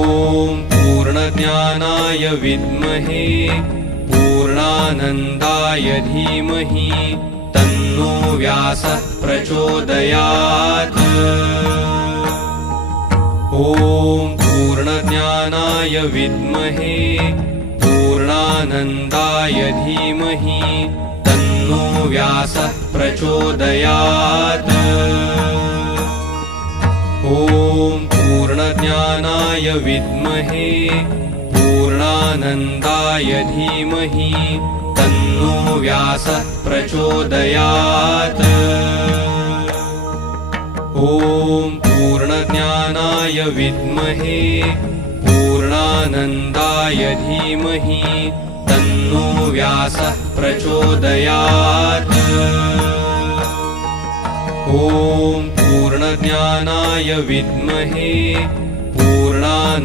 ॐ पूर्णज्ञानाय विद्महे पूर्णानन्दाय धीमहि तन्नो व्यासः प्रचोदयात्। ॐ पूर्णज्ञानाय विद्महे पूर्णानन्दाय धीमहि तन्नो व्यासः प्रचोदयात्। ॐ पूर्णज्ञानाय विद्महे पूर्णानन्दाय धीमहि तन्नो व्यासः प्रचोदयात्। ॐ पूर्णज्ञानाय विद्महे पूर्णानन्दाय धीमहि तन्नो व्यासः प्रचोदयात्। ॐ पूर्णज्ञानाय विद्महे पूर्णानन्दाय